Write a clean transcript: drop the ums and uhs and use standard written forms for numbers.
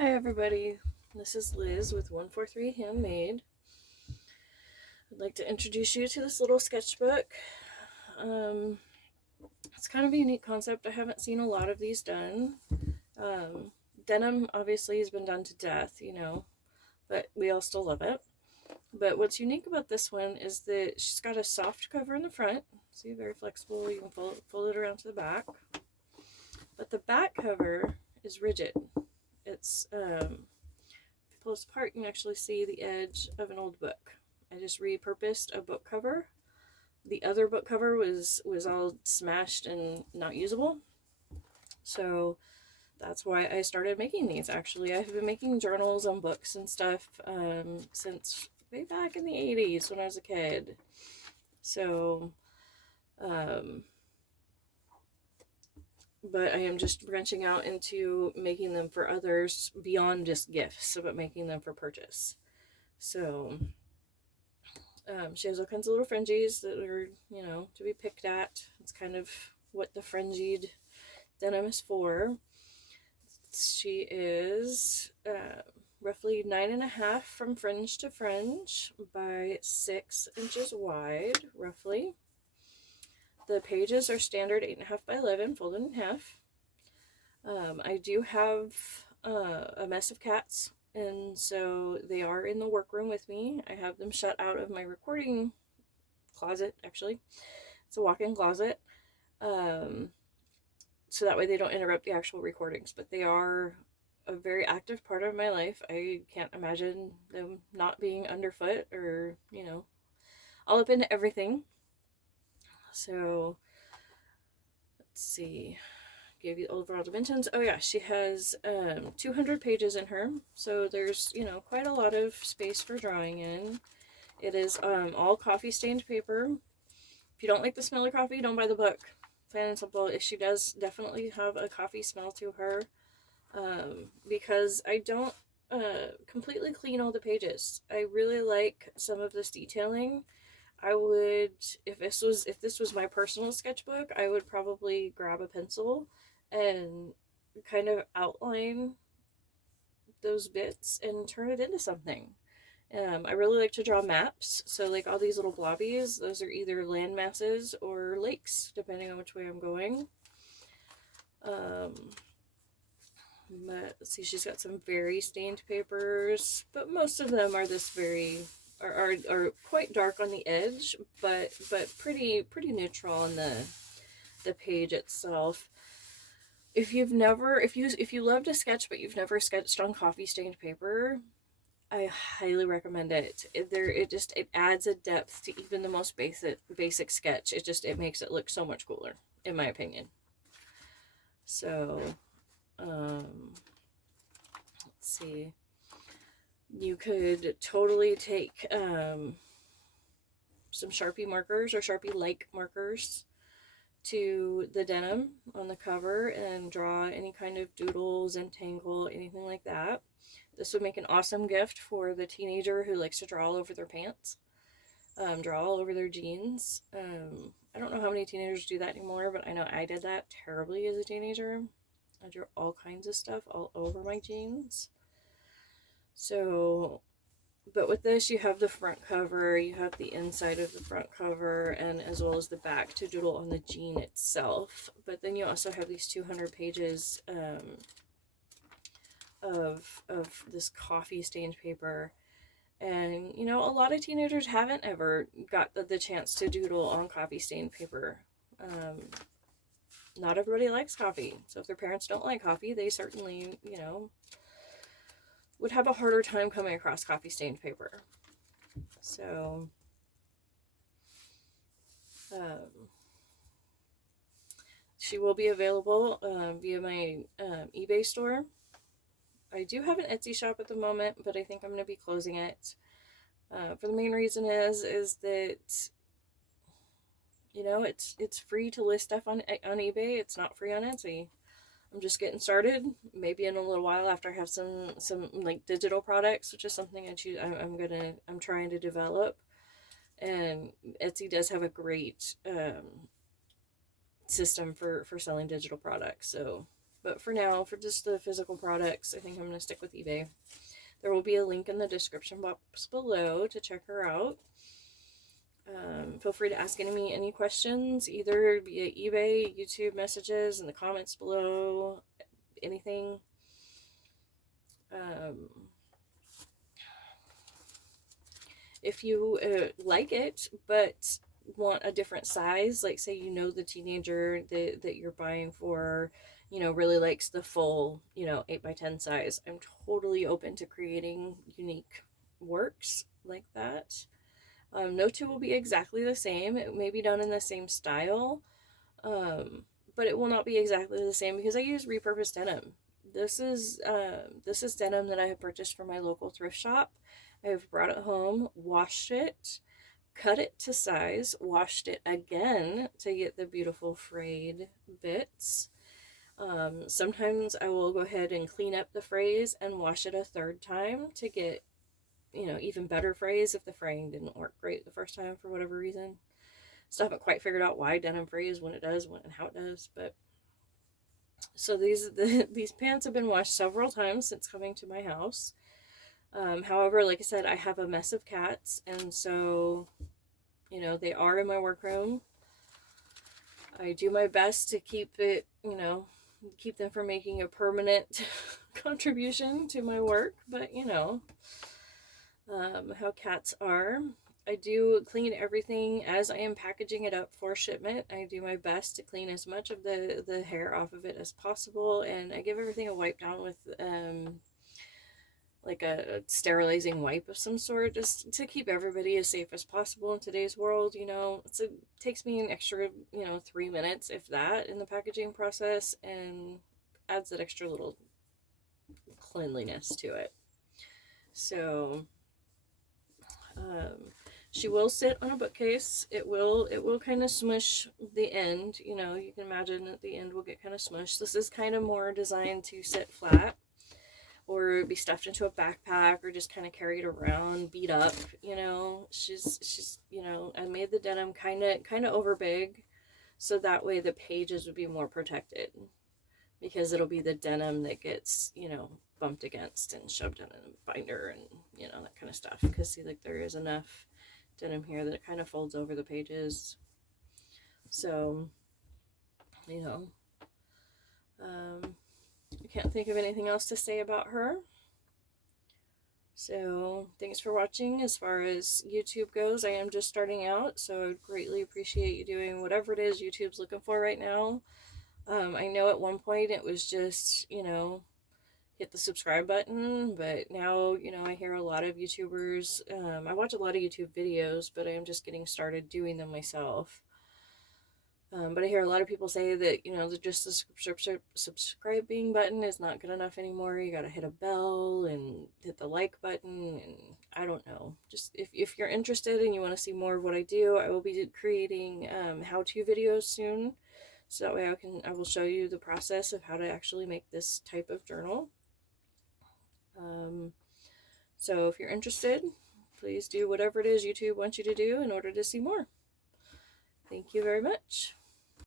Hi everybody, this is Liz with 143 Handmade. I'd like to introduce you to this little sketchbook. Um, it's kind of a unique concept. I haven't seen a lot of these done. Um, Denim obviously has been done to death, but we all still love it. But what's unique about this one is that she's got a soft cover in the front. See, very flexible. You can fold it around to the back. But the back cover is rigid. It's pull this apart, you can actually see the edge of an old book. I just repurposed a book cover. The other book cover was all smashed and not usable. So that's why I started making these. Actually, I've been making journals on books and stuff since way back in the 80s when I was a kid. So, but I am just branching out into making them for others beyond just gifts, but making them for purchase. So she has all kinds of little fringes that are, to be picked at. It's kind of what the fringied denim is for. She is roughly 9.5 from fringe to fringe by 6 inches wide, roughly. The pages are standard 8.5 by 11, folded in half. I do have a mess of cats, and so they are in the workroom with me. I have them shut out of my recording closet, actually. It's a walk-in closet. So that way they don't interrupt the actual recordings, but they are a very active part of my life. I can't imagine them not being underfoot or, all up into everything. So let's see. Gave you overall dimensions. Oh yeah, she has 200 pages in her, so there's quite a lot of space for drawing in. It is all coffee stained paper. If you don't like the smell of coffee, don't buy the book. Plain and simple. She does definitely have a coffee smell to her, because I don't completely clean all the pages. I really like some of this detailing. I would, if this was my personal sketchbook, I would probably grab a pencil and kind of outline those bits and turn it into something. I really like to draw maps, so like all these little blobbies, those are either land masses or lakes, depending on which way I'm going. But let's see, she's got some very stained papers, but most of them are this very are quite dark on the edge, but pretty neutral on the page itself. If you love to sketch but you've never sketched on coffee stained paper, I highly recommend it. It adds a depth to even the most basic sketch. It makes it look so much cooler, in my opinion. So, let's see. You could totally take some Sharpie markers or Sharpie-like markers to the denim on the cover and draw any kind of doodles, entangle, anything like that. This would make an awesome gift for the teenager who likes to draw all over their pants, draw all over their jeans. I don't know how many teenagers do that anymore, but I know I did that terribly as a teenager. I drew all kinds of stuff all over my jeans. So, but with this, you have the front cover, you have the inside of the front cover, and as well as the back to doodle on the jean itself. But then you also have these 200 pages of this coffee stained paper. And, a lot of teenagers haven't ever got the chance to doodle on coffee stained paper. Not everybody likes coffee. So if their parents don't like coffee, they certainly, would have a harder time coming across coffee stained paper. So, she will be available via my eBay store. I do have an Etsy shop at the moment, but I think I'm going to be closing it. For the main reason is that it's free to list stuff on eBay. It's not free on Etsy. I'm just getting started. Maybe in a little while after I have some like digital products, which is something I'm trying to develop. And Etsy does have a great system for selling digital products. So But for now, for just the physical products, I think I'm going to stick with eBay. There will be a link in the description box below to check her out. Feel free to ask me any questions, either via eBay, YouTube messages, in the comments below, anything. If you like it, but want a different size, like say the teenager that you're buying for, really likes the full, 8x10 size, I'm totally open to creating unique works like that. No two will be exactly the same. It may be done in the same style, but it will not be exactly the same because I use repurposed denim. This is denim that I have purchased from my local thrift shop. I have brought it home, washed it, cut it to size, washed it again to get the beautiful frayed bits. Sometimes I will go ahead and clean up the frays and wash it a third time to get, even better frays if the fraying didn't work great the first time for whatever reason. Still haven't quite figured out why denim frays when it does, and how it does, but so these pants have been washed several times since coming to my house. However, like I said, I have a mess of cats, and so, they are in my workroom. I do my best to keep them from making a permanent contribution to my work, but how cats are. I do clean everything as I am packaging it up for shipment. I do my best to clean as much of the hair off of it as possible, and I give everything a wipe down with like a sterilizing wipe of some sort, just to keep everybody as safe as possible in today's world. It takes me an extra 3 minutes, if that, in the packaging process, and adds that extra little cleanliness to it. So she will sit on a bookcase. It will kind of smush the end. You can imagine that the end will get kind of smushed. This is kind of more designed to sit flat, or be stuffed into a backpack, or just kind of carried around, beat up. She's I made the denim kind of over big, so that way the pages would be more protected, because it'll be the denim that gets bumped against and shoved in a binder and that kind of stuff. Because see, like, there is enough denim here that it kind of folds over the pages. So I can't think of anything else to say about her. So thanks for watching. As far as YouTube goes, I am just starting out, so I would greatly appreciate you doing whatever it is YouTube's looking for right now. I know at one point it was just, hit the subscribe button, but now, I hear a lot of YouTubers, I watch a lot of YouTube videos, but I am just getting started doing them myself. But I hear a lot of people say that, just the subscribing button is not good enough anymore. You gotta hit a bell and hit the like button, and I don't know. Just if you're interested and you want to see more of what I do, I will be creating how-to videos soon. So that way I will show you the process of how to actually make this type of journal. So if you're interested, please do whatever it is YouTube wants you to do in order to see more. Thank you very much.